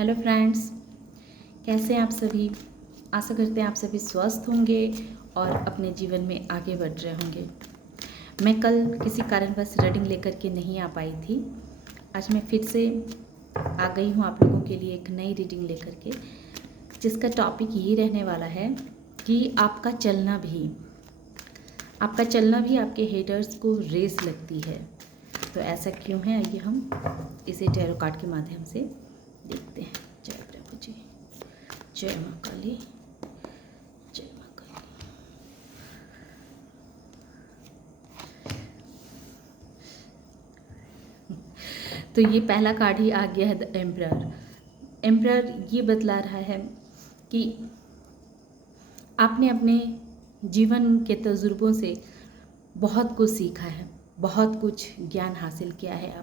Hello friends, कैसे हैं आप सभी। आशा करते हैं आप सभी स्वस्थ होंगे और अपने जीवन में आगे बढ़ रहे होंगे। मैं कल किसी कारणवश रीडिंग लेकर के नहीं आ पाई थी। आज मैं फिर से आ गई हूँ आप लोगों के लिए एक नई रीडिंग लेकर के, जिसका टॉपिक ये रहने वाला है कि आपका चलना भी आपके हेटर्स को रेस लगती है। तो ऐसा क्यों है, आइए हम इसे टैरो कार्ड के माध्यम से देखते हैं। जय प्रभु जी, जय माँ काली, जय माँ काली। तो ये पहला कार्ड ही आ गया है, द एम्परर। एम्परर ये बतला रहा है कि आपने अपने जीवन के तजुर्बों से बहुत कुछ सीखा है, बहुत कुछ ज्ञान हासिल किया है।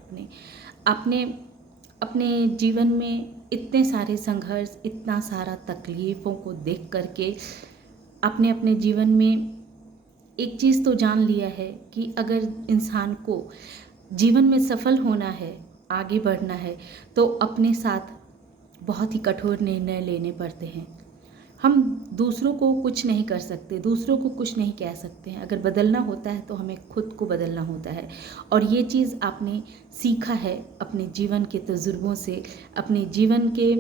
आपने अपने जीवन में इतने सारे संघर्ष, इतना सारा तकलीफ़ों को देख करके आपने अपने जीवन में एक चीज़ तो जान लिया है कि अगर इंसान को जीवन में सफल होना है, आगे बढ़ना है, तो अपने साथ बहुत ही कठोर निर्णय लेने पड़ते हैं। हम दूसरों को कुछ नहीं कर सकते, दूसरों को कुछ नहीं कह सकते हैं। अगर बदलना होता है तो हमें खुद को बदलना होता है। और ये चीज़ आपने सीखा है अपने जीवन के तजुर्बों से। अपने जीवन के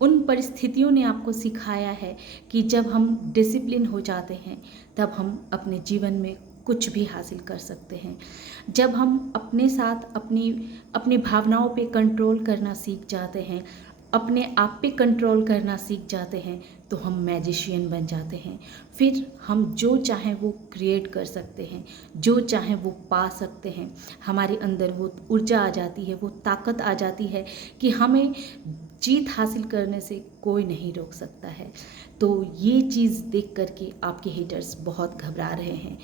उन परिस्थितियों ने आपको सिखाया है कि जब हम डिसिप्लिन हो जाते हैं तब हम अपने जीवन में कुछ भी हासिल कर सकते हैं। जब हम अपने साथ अपनी भावनाओं पे कंट्रोल करना सीख जाते हैं, अपने आप पे कंट्रोल करना सीख जाते हैं, तो हम मैजिशियन बन जाते हैं। फिर हम जो चाहें वो क्रिएट कर सकते हैं, जो चाहें वो पा सकते हैं। हमारे अंदर वो ऊर्जा आ जाती है, वो ताकत आ जाती है कि हमें जीत हासिल करने से कोई नहीं रोक सकता है। तो ये चीज़ देख करके आपके हेटर्स बहुत घबरा रहे हैं।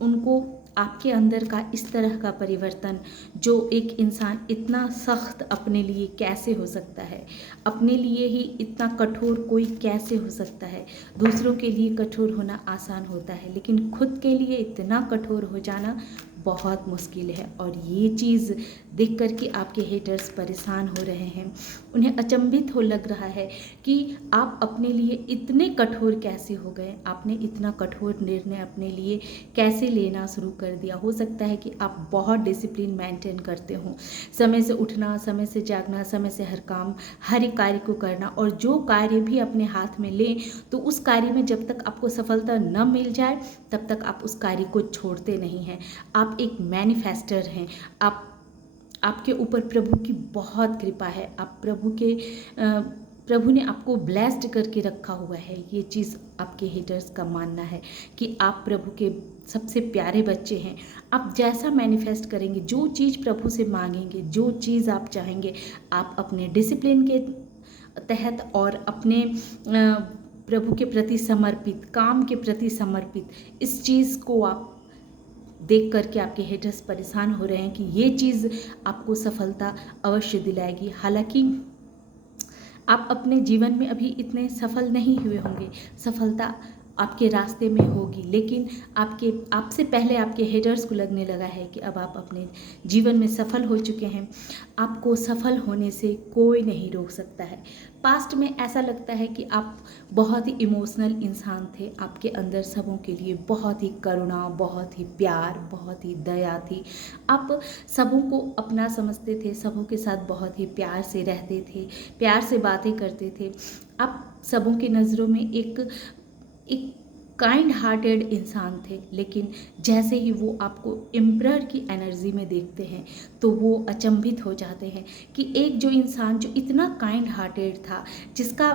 उनको आपके अंदर का इस तरह का परिवर्तन, जो एक इंसान इतना सख्त अपने लिए कैसे हो सकता है, अपने लिए ही इतना कठोर कोई कैसे हो सकता है। दूसरों के लिए कठोर होना आसान होता है, लेकिन खुद के लिए इतना कठोर हो जाना बहुत मुश्किल है। और ये चीज़ देख कर के आपके हेटर्स परेशान हो रहे हैं। उन्हें अचंभित हो लग रहा है कि आप अपने लिए इतने कठोर कैसे हो गए, आपने इतना कठोर निर्णय अपने लिए कैसे लेना शुरू कर दिया। हो सकता है कि आप बहुत डिसिप्लिन मेंटेन करते हो, समय से उठना, समय से जागना, समय से हर काम, हर एक कार्य को करना, और जो कार्य भी अपने हाथ में लें तो उस कार्य में जब तक आपको सफलता न मिल जाए तब तक आप उस कार्य को छोड़ते नहीं हैं। आप एक मैनिफेस्टर हैं। आपके ऊपर प्रभु की बहुत कृपा है। आप प्रभु ने आपको ब्लेस्ड करके रखा हुआ है। ये चीज़ आपके हेटर्स का मानना है कि आप प्रभु के सबसे प्यारे बच्चे हैं। आप जैसा मैनिफेस्ट करेंगे, जो चीज़ प्रभु से मांगेंगे, जो चीज़ आप चाहेंगे, आप अपने डिसिप्लिन के तहत और अपने प्रभु के प्रति समर्पित, काम के प्रति समर्पित, इस चीज़ को आप देख करके आपके हेटर्स परेशान हो रहे हैं कि ये चीज़ आपको सफलता अवश्य दिलाएगी। हालांकि आप अपने जीवन में अभी इतने सफल नहीं हुए होंगे, सफलता आपके रास्ते में होगी, लेकिन आपसे पहले आपके हेटर्स को लगने लगा है कि अब आप अपने जीवन में सफल हो चुके हैं। आपको सफल होने से कोई नहीं रोक सकता है। पास्ट में ऐसा लगता है कि आप बहुत ही इमोशनल इंसान थे। आपके अंदर सबों के लिए बहुत ही करुणा, बहुत ही प्यार, बहुत ही दया थी। आप सबों को अपना समझते थे, सबों के साथ बहुत ही प्यार से रहते थे, प्यार से बातें करते थे। आप सबों की नज़रों में एक काइंड हार्टेड इंसान थे। लेकिन जैसे ही वो आपको एम्परर की एनर्जी में देखते हैं तो वो अचंभित हो जाते हैं कि एक जो इंसान जो इतना काइंड हार्टेड था, जिसका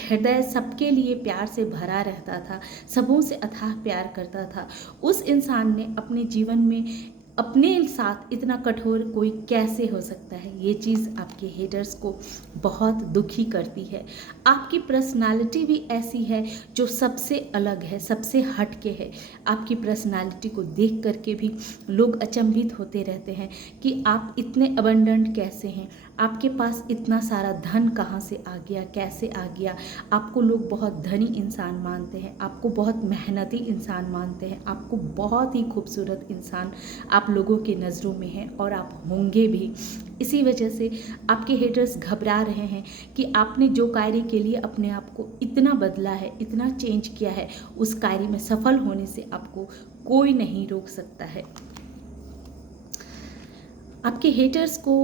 हृदय सबके लिए प्यार से भरा रहता था, सबों से अथाह प्यार करता था, उस इंसान ने अपने जीवन में अपने साथ इतना कठोर कोई कैसे हो सकता है। ये चीज़ आपके हेटर्स को बहुत दुखी करती है। आपकी पर्सनालिटी भी ऐसी है जो सबसे अलग है, सबसे हट के है। आपकी पर्सनालिटी को देख करके भी लोग अचंभित होते रहते हैं कि आप इतने अबंडेंट कैसे हैं, आपके पास इतना सारा धन कहाँ से आ गया, कैसे आ गया। आपको लोग बहुत धनी इंसान मानते हैं, आपको बहुत मेहनती इंसान मानते हैं, आपको बहुत ही खूबसूरत इंसान आप लोगों के नज़रों में हैं और आप होंगे भी। इसी वजह से आपके हेटर्स घबरा रहे हैं कि आपने जो कार्य के लिए अपने आप को इतना बदला है, इतना चेंज किया है, उस कार्य में सफल होने से आपको कोई नहीं रोक सकता है। आपके हेटर्स को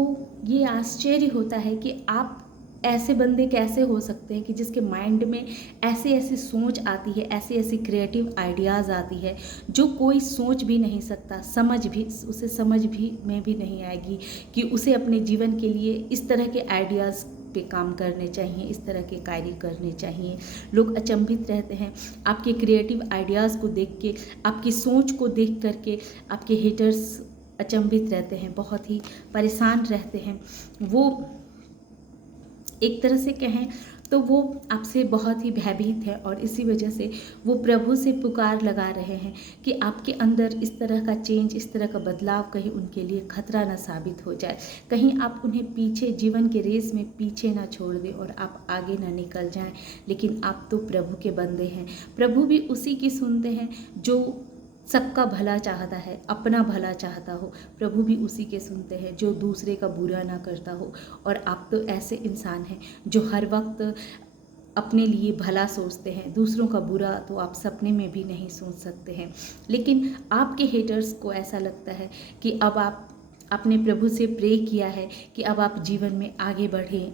ये आश्चर्य होता है कि आप ऐसे बंदे कैसे हो सकते हैं कि जिसके माइंड में ऐसी ऐसी सोच आती है, ऐसी ऐसी क्रिएटिव आइडियाज़ आती है जो कोई सोच भी नहीं सकता, समझ भी में भी नहीं आएगी कि उसे अपने जीवन के लिए इस तरह के आइडियाज़ पे काम करने चाहिए, इस तरह के कार्य करने चाहिए। लोग अचंभित रहते हैं आपके क्रिएटिव आइडियाज़ को देख के, आपकी सोच को देख करके। आपके हेटर्स अचंभित रहते हैं, बहुत ही परेशान रहते हैं। वो एक तरह से कहें तो वो आपसे बहुत ही भयभीत है और इसी वजह से वो प्रभु से पुकार लगा रहे हैं कि आपके अंदर इस तरह का चेंज, इस तरह का बदलाव कहीं उनके लिए खतरा ना साबित हो जाए, कहीं आप उन्हें पीछे जीवन के रेस में पीछे ना छोड़ दें और आप आगे ना निकल जाएं। लेकिन आप तो प्रभु के बंदे हैं, प्रभु भी उसी की सुनते हैं जो सबका भला चाहता है, अपना भला चाहता हो। प्रभु भी उसी के सुनते हैं जो दूसरे का बुरा ना करता हो। और आप तो ऐसे इंसान हैं जो हर वक्त अपने लिए भला सोचते हैं, दूसरों का बुरा तो आप सपने में भी नहीं सोच सकते हैं। लेकिन आपके हेटर्स को ऐसा लगता है कि अब आपने प्रभु से प्रे किया है कि अब आप जीवन में आगे बढ़ें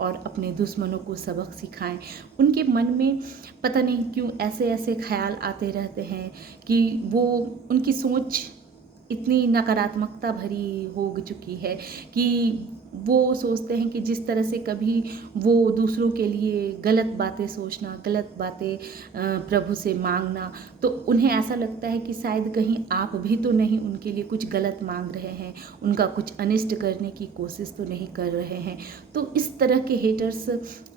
और अपने दुश्मनों को सबक सिखाएं। उनके मन में पता नहीं क्यों ऐसे ऐसे ख्याल आते रहते हैं कि वो उनकी सोच इतनी नकारात्मकता भरी हो चुकी है कि वो सोचते हैं कि जिस तरह से कभी वो दूसरों के लिए गलत बातें सोचना, गलत बातें प्रभु से मांगना, तो उन्हें ऐसा लगता है कि शायद कहीं आप भी तो नहीं उनके लिए कुछ गलत मांग रहे हैं, उनका कुछ अनिष्ट करने की कोशिश तो नहीं कर रहे हैं। तो इस तरह के हेटर्स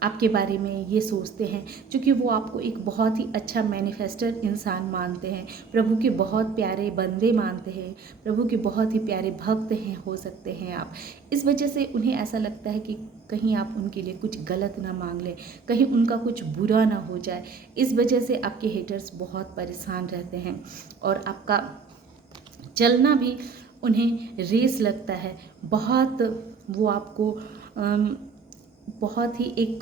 आपके बारे में ये सोचते हैं क्योंकि वो आपको एक बहुत ही अच्छा मैनिफेस्टर इंसान मानते हैं, प्रभु के बहुत प्यारे बंदे मानते हैं, प्रभु के बहुत ही प्यारे भक्त हैं, हो सकते हैं आप। इस वजह से उन्हें ऐसा लगता है कि कहीं आप उनके लिए कुछ गलत ना मांग लें, कहीं उनका कुछ बुरा ना हो जाए। इस वजह से आपके हेटर्स बहुत परेशान रहते हैं और आपका चलना भी उन्हें रेस लगता है बहुत। वो आपको बहुत ही एक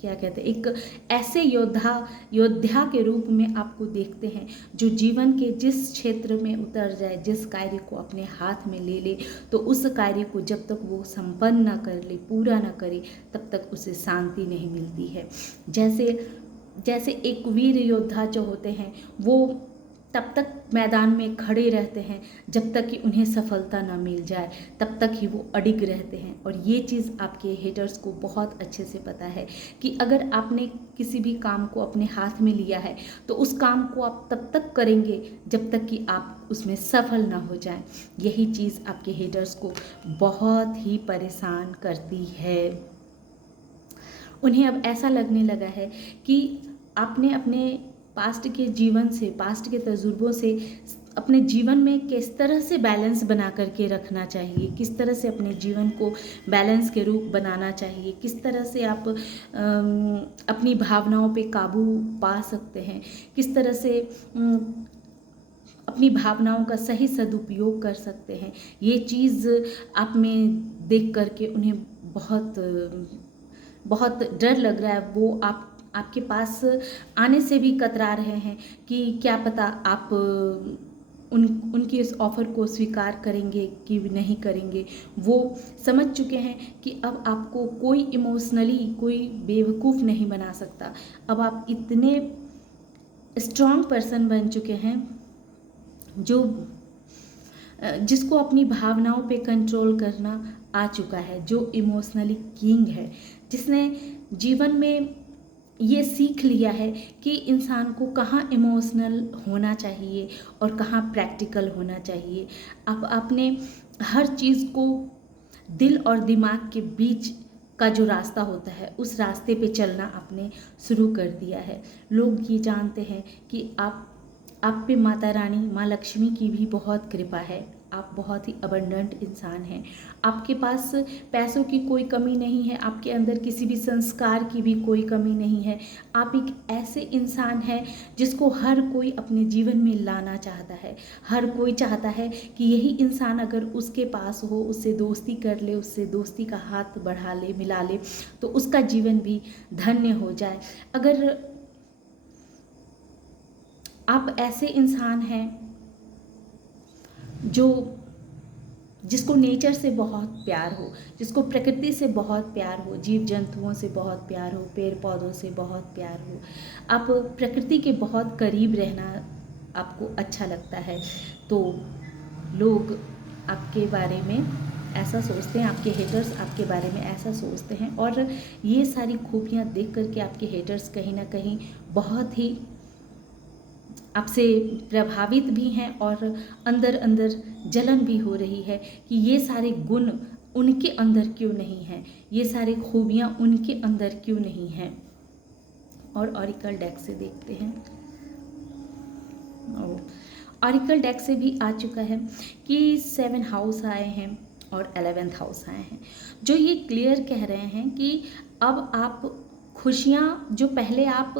क्या कहते हैं, एक ऐसे योद्धा के रूप में आपको देखते हैं जो जीवन के जिस क्षेत्र में उतर जाए, जिस कार्य को अपने हाथ में ले ले, तो उस कार्य को जब तक वो संपन्न ना कर ले, पूरा ना करे, तब तक उसे शांति नहीं मिलती है। जैसे एक वीर योद्धा जो होते हैं वो तब तक मैदान में खड़े रहते हैं जब तक कि उन्हें सफलता ना मिल जाए, तब तक ही वो अडिग रहते हैं। और ये चीज़ आपके हेटर्स को बहुत अच्छे से पता है कि अगर आपने किसी भी काम को अपने हाथ में लिया है तो उस काम को आप तब तक करेंगे जब तक कि आप उसमें सफल ना हो जाएं। यही चीज़ आपके हेटर्स को बहुत ही परेशान करती है। उन्हें अब ऐसा लगने लगा है कि आपने अपने पास्ट के जीवन से, पास्ट के तजुर्बों से अपने जीवन में किस तरह से बैलेंस बना करके रखना चाहिए, किस तरह से अपने जीवन को बैलेंस के रूप बनाना चाहिए, किस तरह से आप अपनी भावनाओं पे काबू पा सकते हैं, किस तरह से अपनी भावनाओं का सही सदुपयोग कर सकते हैं। ये चीज़ आप में देख करके उन्हें बहुत डर लग रहा है। वो आपके पास आने से भी कतरा रहे हैं कि क्या पता आप उनकी इस ऑफ़र को स्वीकार करेंगे कि नहीं करेंगे। वो समझ चुके हैं कि अब आपको कोई इमोशनली कोई बेवकूफ़ नहीं बना सकता। अब आप इतने स्ट्रॉन्ग पर्सन बन चुके हैं जिसको अपनी भावनाओं पे कंट्रोल करना आ चुका है, जो इमोशनली किंग है, जिसने जीवन में ये सीख लिया है कि इंसान को कहाँ इमोशनल होना चाहिए और कहाँ प्रैक्टिकल होना चाहिए। अब आपने हर चीज़ को दिल और दिमाग के बीच का जो रास्ता होता है उस रास्ते पे चलना आपने शुरू कर दिया है। लोग ये जानते हैं कि आप पे माता रानी माँ लक्ष्मी की भी बहुत कृपा है। आप बहुत ही अबंडेंट इंसान हैं। आपके पास पैसों की कोई कमी नहीं है, आपके अंदर किसी भी संस्कार की भी कोई कमी नहीं है। आप एक ऐसे इंसान हैं जिसको हर कोई अपने जीवन में लाना चाहता है। हर कोई चाहता है कि यही इंसान अगर उसके पास हो, उससे दोस्ती कर ले, उससे दोस्ती का हाथ बढ़ा ले, मिला ले, तो उसका जीवन भी धन्य हो जाए। अगर आप ऐसे इंसान हैं जिसको नेचर से बहुत प्यार हो, जिसको प्रकृति से बहुत प्यार हो, जीव जंतुओं से बहुत प्यार हो, पेड़ पौधों से बहुत प्यार हो, आप प्रकृति के बहुत करीब रहना आपको अच्छा लगता है, तो लोग आपके बारे में ऐसा सोचते हैं, आपके हेटर्स आपके बारे में ऐसा सोचते हैं। और ये सारी खूबियाँ देख करके आपके हेटर्स कहीं ना कहीं बहुत ही आपसे प्रभावित भी हैं और अंदर अंदर जलन भी हो रही है कि ये सारे गुण उनके अंदर क्यों नहीं हैं, ये सारी खूबियाँ उनके अंदर क्यों नहीं हैं। और ऑरिकल डेक से देखते हैं। ऑरिकल डेक से भी आ चुका है कि 7 हाउस आए हैं और 11th हाउस आए हैं, जो ये क्लियर कह रहे हैं कि अब आप खुशियाँ जो पहले आप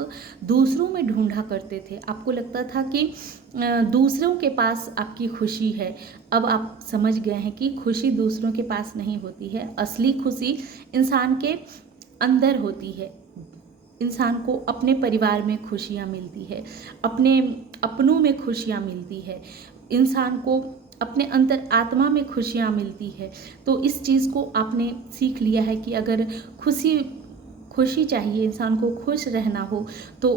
दूसरों में ढूंढा करते थे, आपको लगता था कि दूसरों के पास आपकी खुशी है, अब आप समझ गए हैं कि खुशी दूसरों के पास नहीं होती है। असली खुशी इंसान के अंदर होती है। इंसान को अपने परिवार में खुशियाँ मिलती है, अपने अपनों में खुशियाँ मिलती है, इंसान को अपने अंतर आत्मा में खुशियाँ मिलती है। तो इस चीज़ को आपने सीख लिया है कि अगर खुशी चाहिए, इंसान को खुश रहना हो, तो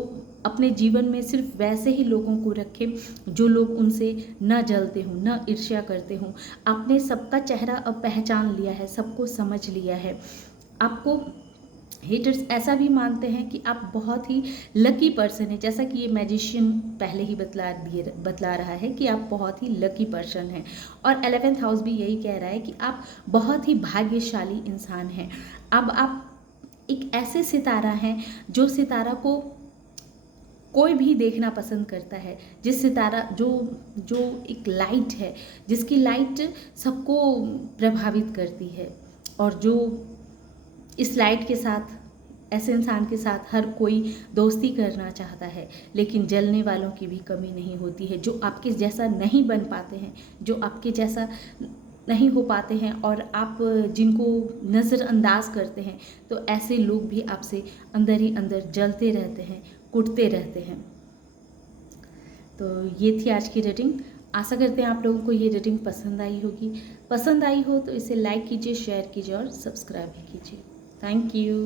अपने जीवन में सिर्फ वैसे ही लोगों को रखें जो लोग उनसे न जलते हों, न ईर्ष्या करते हों। आपने सबका चेहरा अब पहचान लिया है, सबको समझ लिया है। आपको हेटर्स ऐसा भी मानते हैं कि आप बहुत ही लकी पर्सन हैं, जैसा कि ये मैजिशियन पहले ही बतला रहा है कि आप बहुत ही लकी पर्सन हैं। और 11th हाउस भी यही कह रहा है कि आप बहुत ही भाग्यशाली इंसान हैं। अब आप एक ऐसे सितारा हैं जो सितारा को कोई भी देखना पसंद करता है, जिस सितारा जो एक लाइट है, जिसकी लाइट सबको प्रभावित करती है, और जो इस लाइट के साथ, ऐसे इंसान के साथ हर कोई दोस्ती करना चाहता है, लेकिन जलने वालों की भी कमी नहीं होती है, जो आपके जैसा नहीं बन पाते हैं, जो आपके जैसा नहीं हो पाते हैं और आप जिनको नज़रअंदाज करते हैं, तो ऐसे लोग भी आपसे अंदर ही अंदर जलते रहते हैं, कुटते रहते हैं। तो ये थी आज की रीडिंग। आशा करते हैं आप लोगों को ये रीडिंग पसंद आई होगी। पसंद आई हो तो इसे लाइक कीजिए, शेयर कीजिए और सब्सक्राइब भी कीजिए। Thank you.